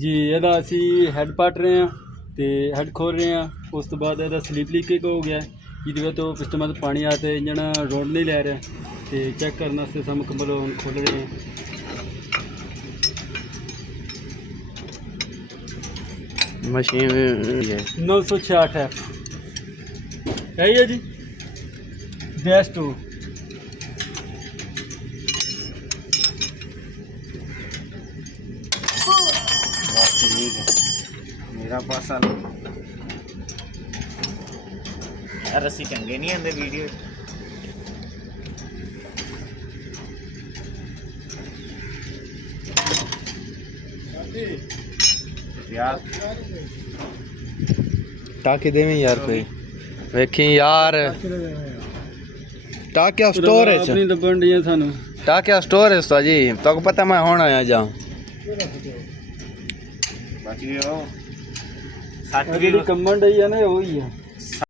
जी ਇਹਦਾ ਅਸੀਂ ਹੈਡ ਪੱਟ ਰਹੇ ਹਾਂ ਤੇ ਹੈਡ ਖੋਲ ਰਹੇ ਹਾਂ। ਉਸ ਤੋਂ ਬਾਅਦ ਇਹਦਾ ਸਲੀਪ ਲੀਕੇਜ ਹੋ ਗਿਆ ਜਿਹਦੀ ਵਜ੍ਹਾ ਤੋਂ ਪਿਸਟਨ में पानी आ तो इंजन रोड नहीं लै रहा तो चेक करने वास्ते हम मुकम्मल हुण खोल रहे हैं। मशीन 966F है ही है जी बेस्ट टू मेरा पासा रस्सी चंगे नहीं आते वीडियो टाके देवी यार कोई वेखी यार टाके स्टोर है अपनी दबन दी सानू टाके स्टोर है जी तो पता मैं होना आया जा बाकी कमन डी है ना वही है।